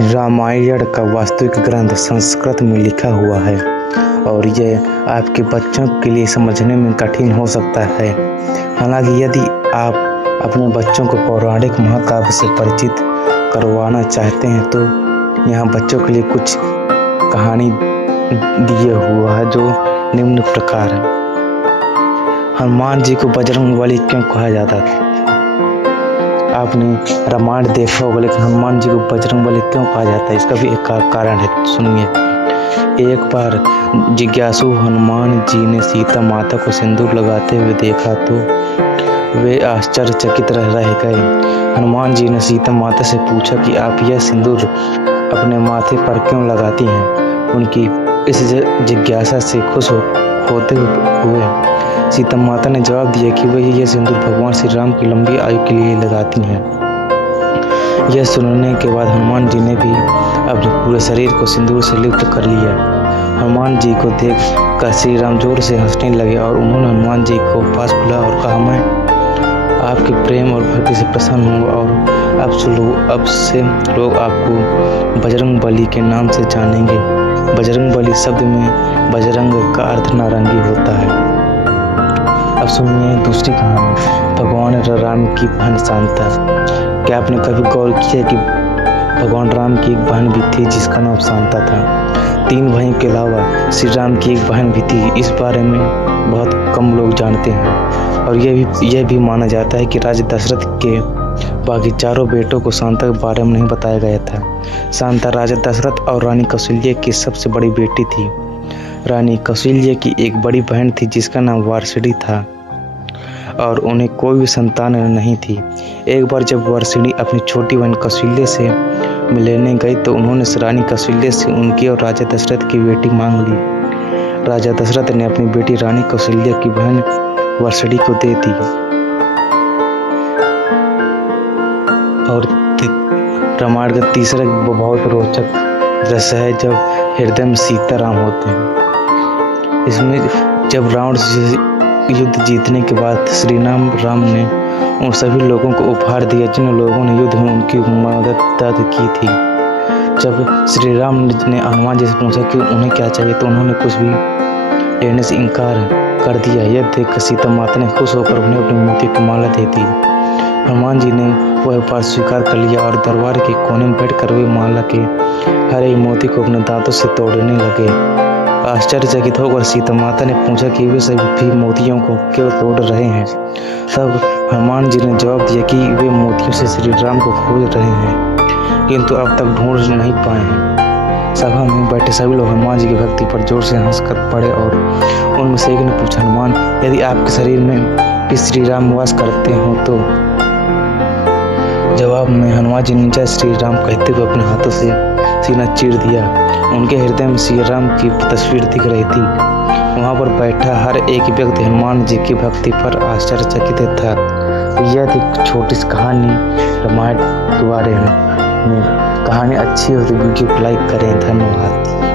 रामायण का वास्तविक ग्रंथ संस्कृत में लिखा हुआ है और यह आपके बच्चों के लिए समझने में कठिन हो सकता है। हालांकि यदि आप अपने बच्चों को पौराणिक महाकाव्य से परिचित करवाना चाहते हैं तो यहाँ बच्चों के लिए कुछ कहानी दिया हुआ है जो निम्न प्रकार है। हनुमान जी को बजरंगबली क्यों कहा जाता था? आपने रामायण देखा होगा, लेकिन हनुमान जी को बजरंगबली क्यों कहा जाता है इसका भी एक कारण है, सुनिए। एक बार जिज्ञासु हनुमान जी ने सीता माता को सिंदूर लगाते हुए देखा तो वे आश्चर्यचकित रह गए। हनुमान जी ने सीता माता से पूछा कि आप यह सिंदूर अपने माथे पर क्यों लगाती हैं? उनकी इस जिज्ञासा से खुश होते हुए सीता माता ने जवाब दिया कि वह यह सिंदूर भगवान श्री राम की लंबी आयु के लिए लगाती हैं। यह सुनने के बाद हनुमान जी ने भी अपने पूरे शरीर को सिंदूर से लिप्त कर लिया। हनुमान जी को देख कर श्री राम जोर से हंसने लगे और उन्होंने हनुमान जी को पास बुलाया और कहा, मैं आपके प्रेम और भक्ति से प्रसन्न हूँ और अब से लोग आपको बजरंगबली के नाम से जानेंगे। बजरंगबली शब्द में बजरंग का अर्थ नारंगी होता है। अब सुनिए दूसरी कहानी, भगवान राम की बहन शांता। क्या आपने कभी गौर किया कि भगवान राम की एक बहन भी थी जिसका नाम शांता था? 3 भाइयों के अलावा श्री राम की एक बहन भी थी। इस बारे में बहुत कम लोग जानते हैं और यह भी माना जाता है कि राजा दशरथ के बाकी 4 बेटों को शांता के बारे में नहीं बताया गया था। शांता राजा दशरथ और रानी कौशल्या की सबसे बड़ी बेटी थी। रानी कौशल्या की एक बड़ी बहन थी जिसका नाम वारसिणी था और उन्हें कोई भी संतान नहीं थी। एक बार जब वारसिणी अपनी छोटी बहन कौशल्या से मिलने गई तो उन्होंने रानी कौशल्या से उनकी और राजा दशरथ की बेटी मांग ली। राजा दशरथ ने अपनी बेटी रानी कौशल्या की बहन वारसिणी को दे दी। और रामायण का तीसरा बहुत रोचक दृश्य है जब हृदय में सीताराम होते हैं। इसमें जब रावण से युद्ध जीतने के बाद श्री राम ने उन सभी लोगों को उपहार दिया जिन लोगों ने युद्ध में उनकी मदद की थी। जब श्री राम ने हनुमान जी से पूछा कि उन्हें क्या चाहिए तो उन्होंने कुछ भी लेने से इनकार कर दिया। यह देखकर सीता माता ने खुश होकर उन्हें अपनी मोती की माला दे दी। हनुमान जी ने वह उपहार स्वीकार कर लिया और दरबार के कोने में बैठकर वे माला के हर एक मोती को अपने दांतों से तोड़ने लगे। आश्चर्यचकित होकर सीता माता ने पूछा कि वे सभी मोतियों को क्यों तोड़ रहे हैं। तब हनुमान जी ने जवाब दिया कि वे मोतियों से श्री राम को खोज रहे हैं किंतु अब तक ढूंढ नहीं पाए हैं। सभा में बैठे सभी लोग हनुमान जी की भक्ति पर जोर से हंसकर पड़े और उनमें से एक ने पूछा, हनुमान, यदि आपके शरीर में भी श्री राम वास करते हो तो? जवाब में हनुमान जी ने जय श्री राम कहते हुए अपने हाथों से सीना चीर दिया। उनके हृदय में श्री राम की तस्वीर दिख रही थी। वहां पर बैठा हर एक व्यक्ति हनुमान जी की भक्ति पर आश्चर्यचकित था। यह थी छोटी सी कहानी रामायण के बारे में। कहानी अच्छी हो तो वीडियो को लाइक करें। धन्यवाद।